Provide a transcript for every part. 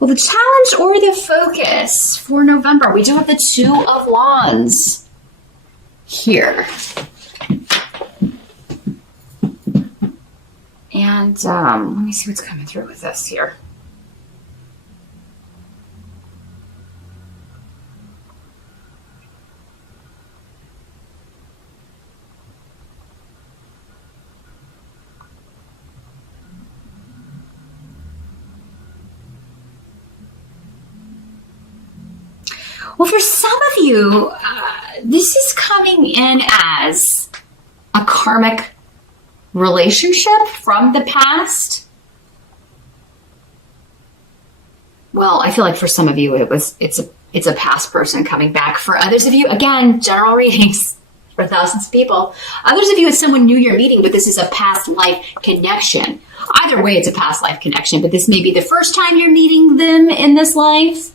Well, the challenge or the focus for November, we do have the Two of Wands here. And let me see what's coming through with this here. Well, for some of you, this is coming in as a karmic relationship from the past. Well, I feel like for some of you, it's a past person coming back. For others of you, again, general readings for thousands of people. Others of you, it's someone new you're meeting, but this is a past life connection. Either way, it's a past life connection, but this may be the first time you're meeting them in this life.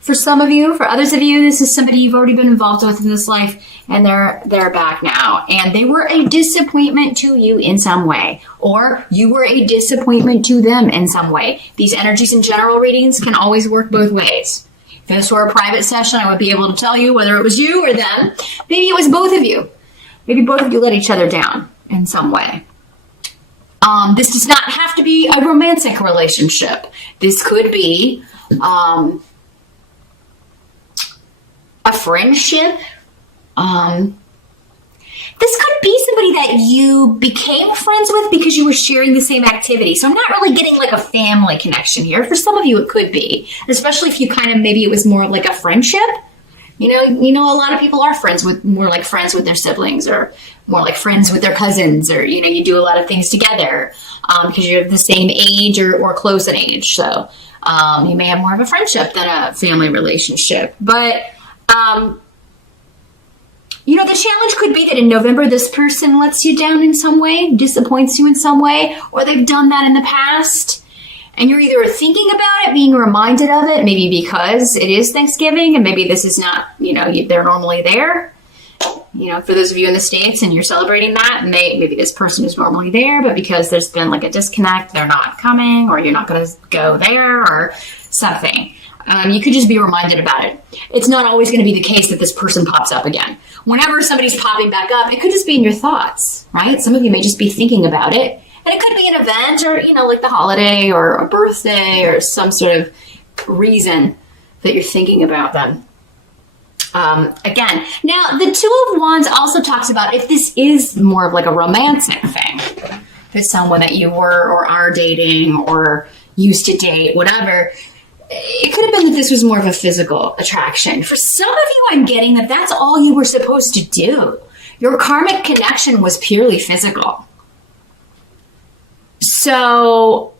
For some of you, for others of you, this is somebody you've already been involved with in this life, and they're back now. And they were a disappointment to you in some way, or you were a disappointment to them in some way. These energies in general readings can always work both ways. If this were a private session, I would be able to tell you whether it was you or them. Maybe it was both of you. Maybe both of you let each other down in some way. This does not have to be a romantic relationship. This could be a friendship. This could be somebody that you became friends with because you were sharing the same activity. So I'm not really getting like a family connection here. For some of you, it could be, especially if you kind of, maybe it was more like a friendship. You know, a lot of people are friends with their siblings, or more like friends with their cousins, or, you do a lot of things together because you're the same age or close in age. So you may have more of a friendship than a family relationship. But the challenge could be that in November, this person lets you down in some way, disappoints you in some way, or they've done that in the past. And you're either thinking about it, being reminded of it, maybe because it is Thanksgiving, and maybe this is not, they're normally there. For those of you in the States and you're celebrating that, maybe this person is normally there, but because there's been like a disconnect, they're not coming, or you're not going to go there, or something. You could just be reminded about it. It's not always going to be the case that this person pops up again. Whenever somebody's popping back up, it could just be in your thoughts, right? Some of you may just be thinking about it. And it could be an event, or, like the holiday or a birthday or some sort of reason that you're thinking about them. Again, now the Two of Wands also talks about if this is more of like a romantic thing. If it's someone that you were or are dating or used to date, whatever. It could have been that this was more of a physical attraction. For some of you, I'm getting that that's all you were supposed to do. Your karmic connection was purely physical. So,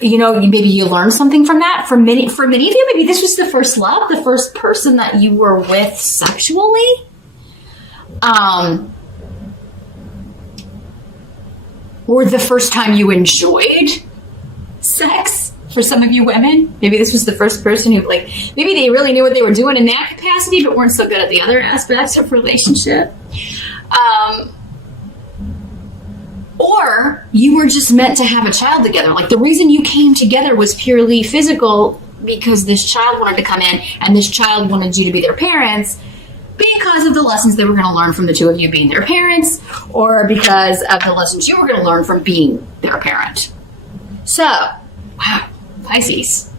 maybe you learned something from that. For many of you, maybe this was the first love, the first person that you were with sexually. Or the first time you enjoyed sex. For some of you women, maybe this was the first person who, maybe they really knew what they were doing in that capacity, but weren't so good at the other aspects of relationship. Or you were just meant to have a child together. Like, the reason you came together was purely physical because this child wanted to come in and this child wanted you to be their parents because of the lessons they were going to learn from the two of you being their parents, or because of the lessons you were going to learn from being their parent. So, wow. Pisces.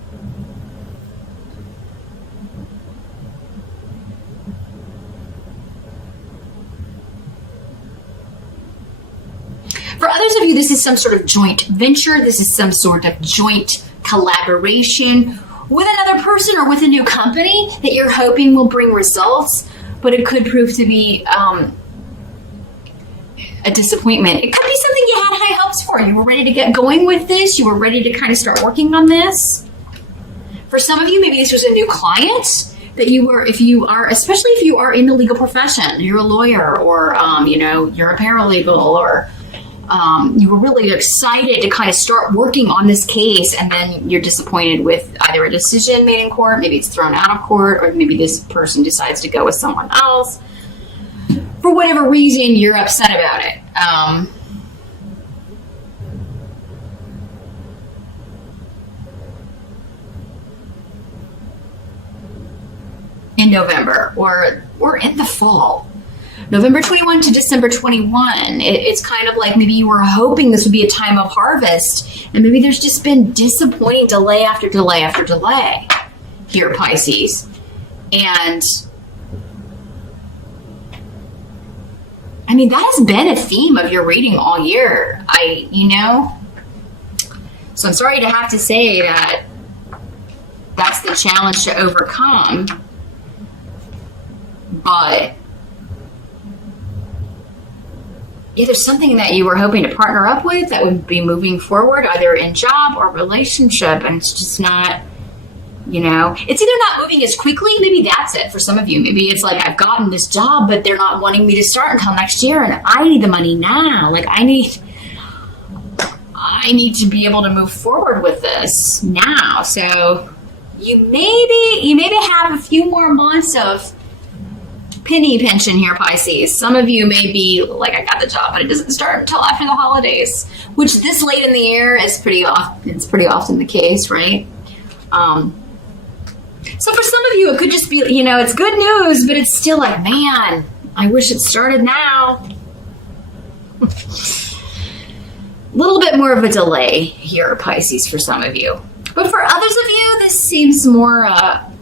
For others of you, this is some sort of joint venture. This is some sort of joint collaboration with another person or with a new company that you're hoping will bring results, but it could prove to be a disappointment. It could be something you had high hopes for. You were ready to get going with this. You were ready to kind of start working on this. For some of you, maybe this was a new client that you were, especially if you are in the legal profession, you're a lawyer, or, you're a paralegal, or you were really excited to kind of start working on this case, and then you're disappointed with either a decision made in court, maybe it's thrown out of court, or maybe this person decides to go with someone else. For whatever reason, you're upset about it. in November or in the fall. November 21 to December 21. It's kind of like maybe you were hoping this would be a time of harvest, and maybe there's just been disappointing delay after delay after delay here, Pisces. And I mean, that has been a theme of your reading all year. So I'm sorry to have to say that that's the challenge to overcome, but yeah, there's something that you were hoping to partner up with that would be moving forward, either in job or relationship, and it's just not, it's either not moving as quickly. Maybe that's it for some of you. Maybe it's like, I've gotten this job, but they're not wanting me to start until next year, and I need the money now. Like, I need to be able to move forward with this now. So you maybe have a few more months of penny pinching here, Pisces. Some of you may be like, I got the job, but it doesn't start until after the holidays, which this late in the year is pretty often the case, right? So for some of you, it could just be, it's good news, but it's still like, man, I wish it started now. A little bit more of a delay here, Pisces, for some of you. But for others of you, this seems more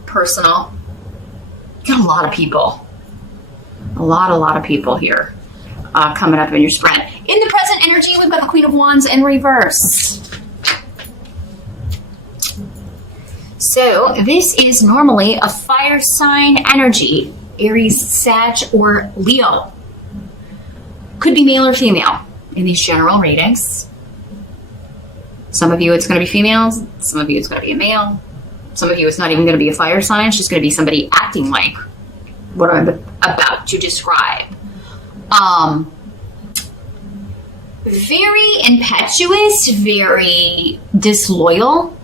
personal. Got a lot of people. A lot of people here coming up in your spread. In the present energy, we've got the Queen of Wands in reverse. So this is normally a fire sign energy, Aries, Sag, or Leo. Could be male or female in these general readings. Some of you it's going to be females. Some of you it's going to be a male. Some of you it's not even going to be a fire sign. It's just going to be somebody acting like what I'm about to describe. Very impetuous, very disloyal.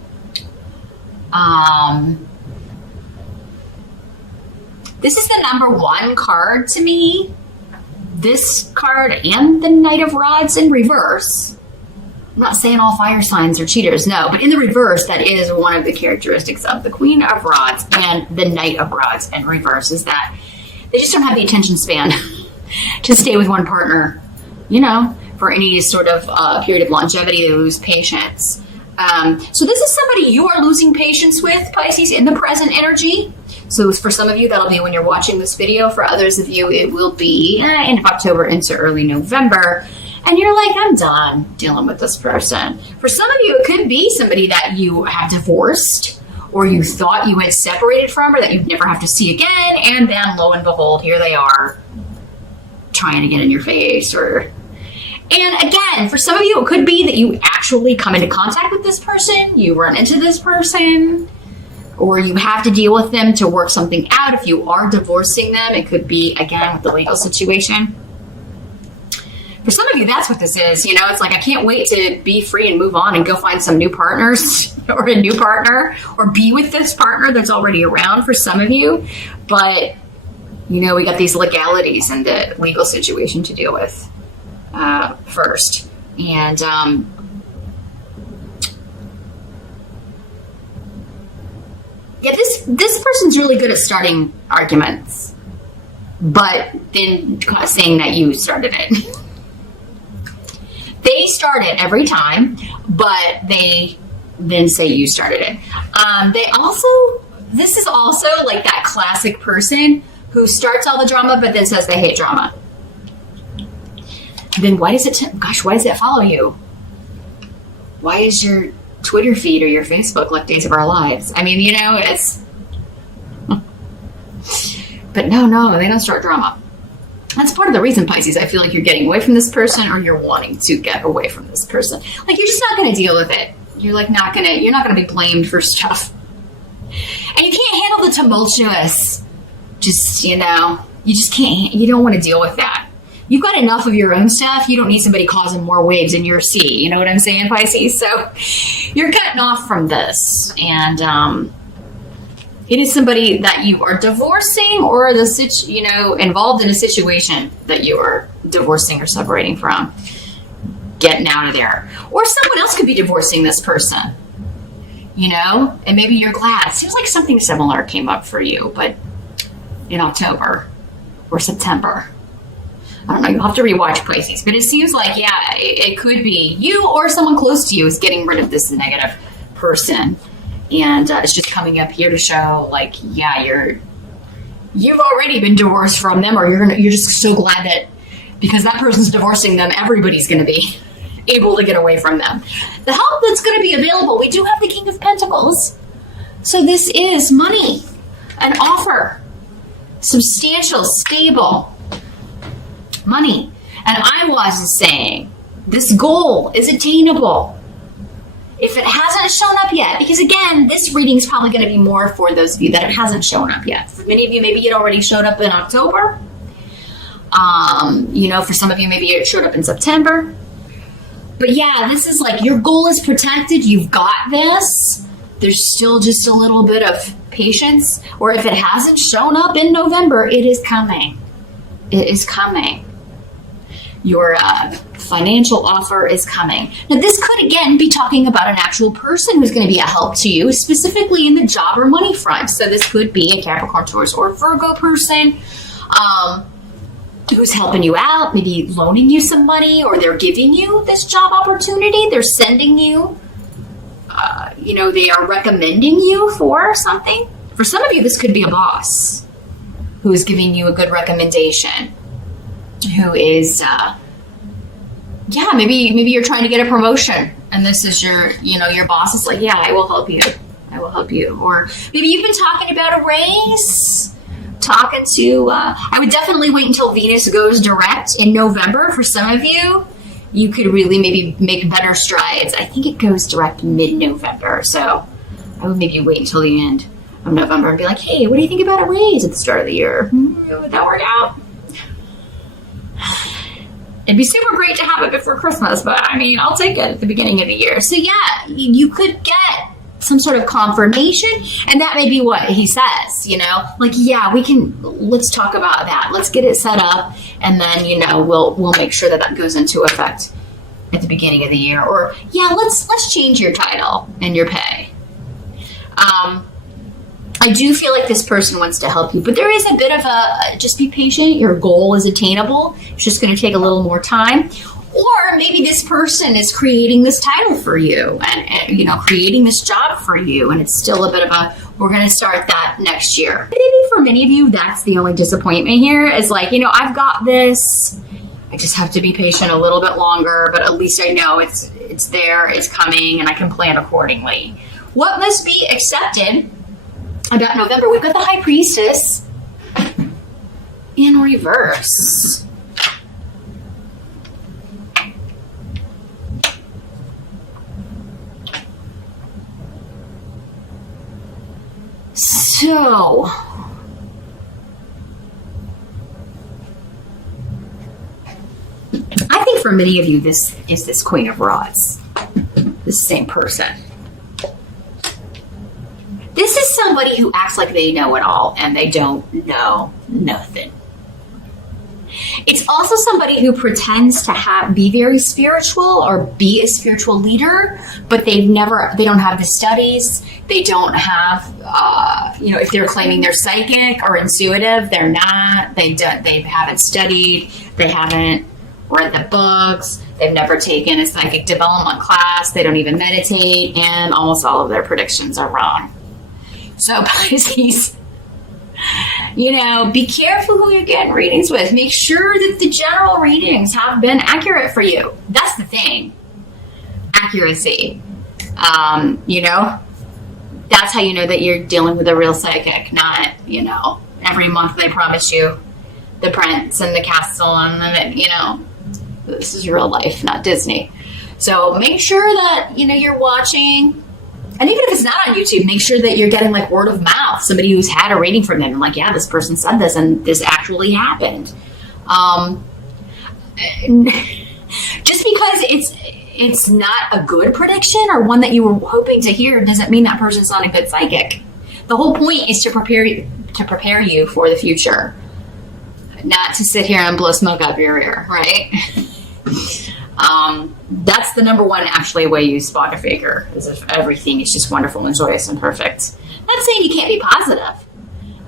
This is the number one card to me. This card and the Knight of Rods in reverse. I'm not saying all fire signs are cheaters, no, but in the reverse, that is one of the characteristics of the Queen of Rods and the Knight of Rods in reverse, is that they just don't have the attention span to stay with one partner, for any sort of period of longevity. They lose patience. So this is somebody you are losing patience with, Pisces, in the present energy. So for some of you, that'll be when you're watching this video. For others of you, it will be end of October into early November. And you're like, I'm done dealing with this person. For some of you, it could be somebody that you have divorced, or you thought you had separated from, or that you'd never have to see again. And then lo and behold, here they are trying to get in your face. And again, for some of you, it could be that you actually come into contact with this person, you run into this person, or you have to deal with them to work something out. If you are divorcing them, it could be, again, with the legal situation. For some of you, that's what this is. It's like, I can't wait to be free and move on and go find some new partners or a new partner, or be with this partner that's already around for some of you. But, we got these legalities and the legal situation to deal with first. And this person's really good at starting arguments, but then saying that you started it. They start it every time, but they then say you started it. This is also like that classic person who starts all the drama, but then says they hate drama. Then why does it follow you? Why is your Twitter feed or your Facebook like Days of Our Lives? I mean, it's... But no, they don't start drama. That's part of the reason, Pisces, I feel like you're getting away from this person, or you're wanting to get away from this person. Like, you're just not going to deal with it. You're like you're not going to be blamed for stuff. And you can't handle the tumultuous. Just, you just can't, you don't want to deal with that. You've got enough of your own stuff. You don't need somebody causing more waves in your sea. You know what I'm saying, Pisces? So you're cutting off from this. And it is somebody that you are divorcing, or involved in a situation that you are divorcing or separating from. Getting out of there. Or someone else could be divorcing this person. And maybe you're glad. It seems like something similar came up for you, but in October or September. I don't know, you'll have to rewatch Pisces, but it seems like, yeah, it could be you or someone close to you is getting rid of this negative person. And it's just coming up here to show, like, yeah, you've already been divorced from them, or you're just so glad that because that person's divorcing them, everybody's going to be able to get away from them. The help that's going to be available, we do have the King of Pentacles. So this is money, an offer, substantial, stable money. And I was saying this goal is attainable. If it hasn't shown up yet, because again, this reading is probably going to be more for those of you that it hasn't shown up yet. For many of you, maybe it already showed up in October. For some of you, maybe it showed up in September. But yeah, this is like your goal is protected. You've got this. There's still just a little bit of patience. Or if it hasn't shown up in November, it is coming. It is coming. Your financial offer is coming. Now, this could, again, be talking about an actual person who's going to be a help to you, specifically in the job or money front. So this could be a Capricorn, Taurus, or Virgo person who's helping you out, maybe loaning you some money, or they're giving you this job opportunity. They're sending you, they are recommending you for something. For some of you, this could be a boss who is giving you a good recommendation, who is, maybe you're trying to get a promotion, and this is your boss is like, yeah, I will help you. I will help you. Or maybe you've been talking about a raise, I would definitely wait until Venus goes direct in November. For some of you, you could really maybe make better strides. I think it goes direct mid-November, so I would maybe wait until the end of November and be like, hey, what do you think about a raise at the start of the year? Would that work out? It'd be super great to have it before Christmas, but I mean, I'll take it at the beginning of the year. So yeah, you could get some sort of confirmation, and that may be what he says, like, yeah, let's talk about that. Let's get it set up, and then, we'll make sure that goes into effect at the beginning of the year. Or yeah, let's change your title and your pay. I do feel like this person wants to help you, but there is a bit of just be patient. Your goal is attainable. It's just going to take a little more time. Or maybe this person is creating this title for you and creating this job for you. And it's still a bit of we're going to start that next year. Maybe for many of you, that's the only disappointment here is like, I've got this. I just have to be patient a little bit longer, but at least I know it's there, it's coming, and I can plan accordingly. What must be accepted about November? We've got the High Priestess in reverse. So, I think for many of you, this is this Queen of Rods, this same person. This is somebody who acts like they know it all and they don't know nothing. It's also somebody who pretends to be very spiritual or be a spiritual leader, but they don't have the studies. They don't have, if they're claiming they're psychic or intuitive, they're not. They haven't studied. They haven't read the books. They've never taken a psychic development class. They don't even meditate, and almost all of their predictions are wrong. So Pisces, be careful who you're getting readings with. Make sure that the general readings have been accurate for you. That's the thing. Accuracy. That's how you know that you're dealing with a real psychic, not, every month they promise you the prince and the castle and then, this is real life, not Disney. So make sure that, you're watching. And even if it's not on YouTube, make sure that you're getting like word of mouth, somebody who's had a reading from them. And like, yeah, this person said this and this actually happened. Just because it's not a good prediction or one that you were hoping to hear doesn't mean that person's not a good psychic. The whole point is to prepare you for the future, not to sit here and blow smoke up your ear, right? That's the number one actually way you spot a faker, is if everything is just wonderful and joyous and perfect. Not saying you can't be positive.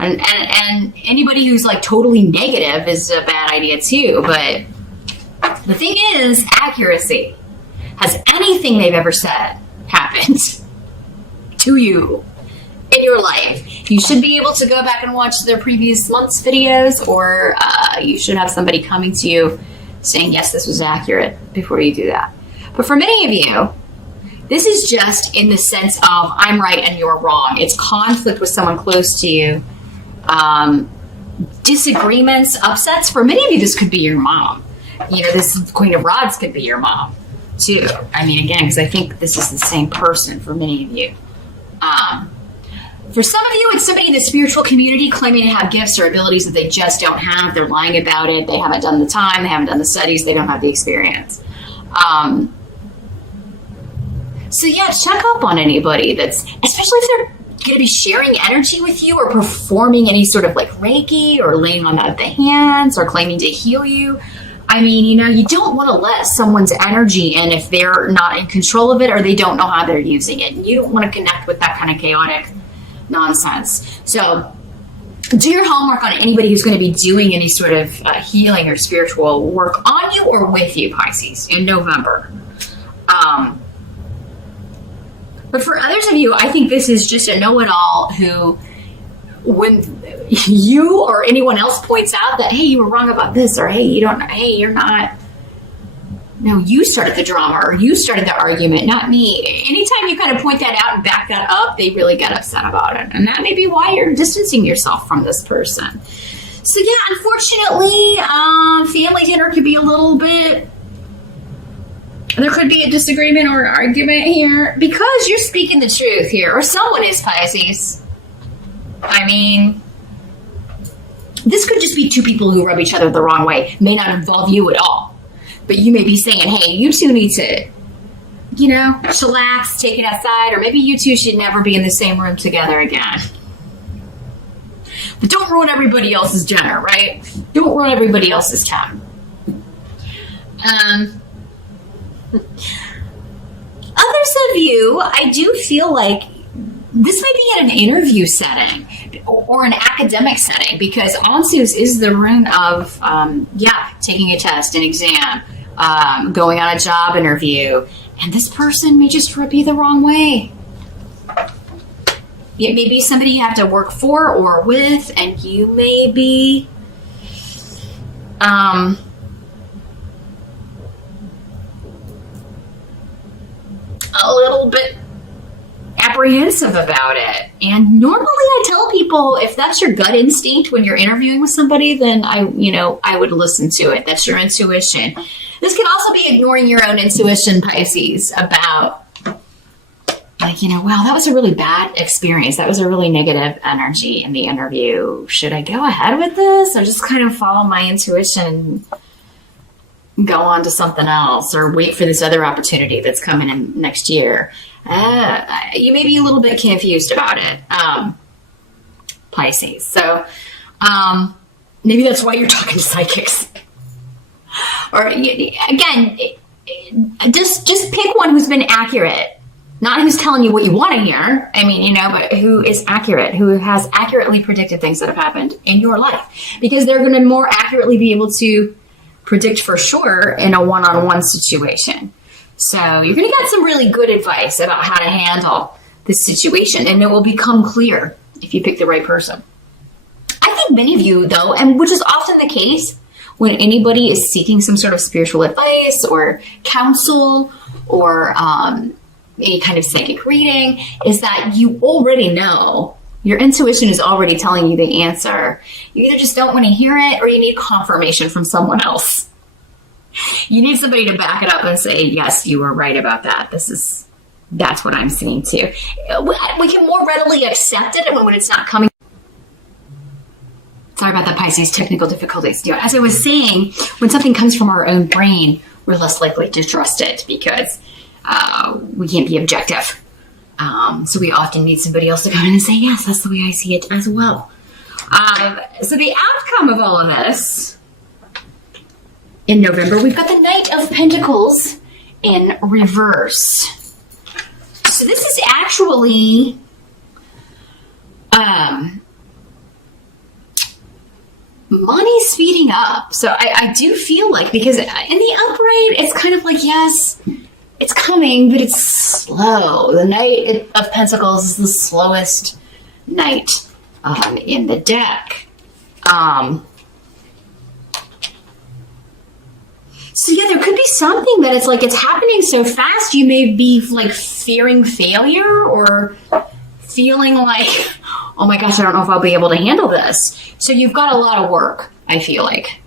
And anybody who's like totally negative is a bad idea too. But the thing is, accuracy. Has anything they've ever said happened to you in your life? You should be able to go back and watch their previous month's videos, or you should have somebody coming to you saying, yes, this was accurate before you do that. But for many of you, this is just in the sense of I'm right and you're wrong. It's conflict with someone close to you. Disagreements, upsets. For many of you, this could be your mom. You know, this Queen of Rods could be your mom too. I mean, again, because I think this is the same person for many of you. For some of you, it's somebody in the spiritual community claiming to have gifts or abilities that they just don't have. They're lying about it. They haven't done the time. They haven't done the studies. They don't have the experience. So yeah, check up on anybody that's, especially if they're going to be sharing energy with you or performing any sort of like Reiki or laying on the hands or claiming to heal you. I mean, you know, you don't want to let someone's energy in if they're not in control of it or they don't know how they're using it. You don't want to connect with that kind of chaotic nonsense. So do your homework on anybody who's going to be doing any sort of healing or spiritual work on you or with you, Pisces, in November. But for others of you, I think this is just a know-it-all who, when you or anyone else points out that, hey, you were wrong about this, or hey, you're not. No, you started the drama or you started the argument, not me. Anytime you kind of point that out and back that up, they really get upset about it. And that may be why you're distancing yourself from this person. So yeah, unfortunately, family dinner could be a little bit, there could be a disagreement or an argument here because you're speaking the truth here, or someone is, Pisces. I mean, this could just be two people who rub each other the wrong way. May not involve you at all. But you may be saying, hey, you two need to, you know, chillax, take it outside, or maybe you two should never be in the same room together again. But don't ruin everybody else's dinner, right? Don't ruin everybody else's time. Others of you, I do feel like this may be in an interview setting or an academic setting, because Ansus is the rune of, taking a test, an exam, going on a job interview, and this person may just rub you the wrong way. It may be somebody you have to work for or with, and you may be a little bit apprehensive about it. And normally I tell people, if that's your gut instinct when you're interviewing with somebody, then I would listen to it. That's your intuition. This can also be ignoring your own intuition, Pisces, about like, wow, that was a really bad experience. That was a really negative energy in the interview. Should I go ahead with this or just kind of follow my intuition and go on to something else, or wait for this other opportunity that's coming in next year? You may be a little bit confused about it, Pisces. So maybe that's why you're talking to psychics. Or again, just pick one who's been accurate. Not who's telling you what you want to hear. I mean, but who is accurate, who has accurately predicted things that have happened in your life. Because they're going to more accurately be able to predict for sure in a one-on-one situation. So you're going to get some really good advice about how to handle this situation, and it will become clear if you pick the right person. I think many of you, though, and which is often the case when anybody is seeking some sort of spiritual advice or counsel or any kind of psychic reading, is that you already know. Your intuition is already telling you the answer. You either just don't want to hear it, or you need confirmation from someone else. You need somebody to back it up and say, yes, you were right about that. That's what I'm seeing too. We can more readily accept it when it's not coming. Sorry about that, Pisces, technical difficulties. As I was saying, when something comes from our own brain, we're less likely to trust it because we can't be objective. So we often need somebody else to come in and say, yes, that's the way I see it as well. So the outcome of all of this, in November, we've got the Knight of Pentacles in reverse. So this is actually money's speeding up. So I do feel like, because in the upright, it's kind of like, yes, it's coming, but it's slow. The Knight of Pentacles is the slowest knight in the deck. So yeah, there could be something that it's like, it's happening so fast, you may be like fearing failure or feeling like, oh my gosh, I don't know if I'll be able to handle this. So you've got a lot of work, I feel like.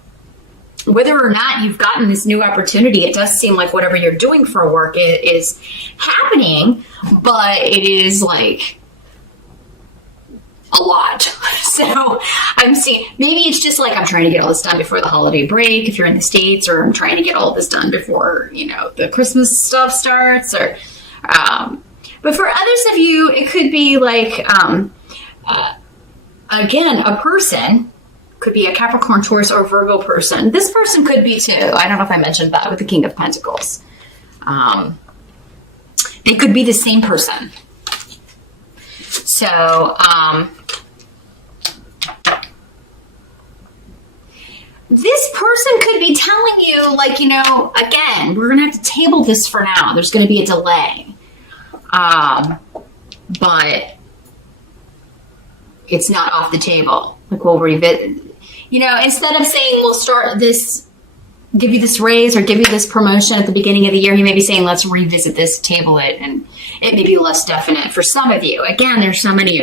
Whether or not you've gotten this new opportunity, it does seem like whatever you're doing for work is happening, but it is like a lot. So I'm seeing, maybe it's just like, I'm trying to get all this done before the holiday break, if you're in the States, or I'm trying to get all this done before, you know, the Christmas stuff starts, or, but for others of you, it could be like, again, a person. Could be a Capricorn, Taurus, or Virgo person. This person could be too. I don't know if I mentioned that with the King of Pentacles. They could be the same person. So, this person could be telling you, like, you know, again, we're going to have to table this for now. There's going to be a delay. But it's not off the table. Like, we'll revisit. You know, instead of saying we'll start this, give you this raise or give you this promotion at the beginning of the year, he may be saying let's revisit this, table it, and it may be less definite for some of you. Again, there's so many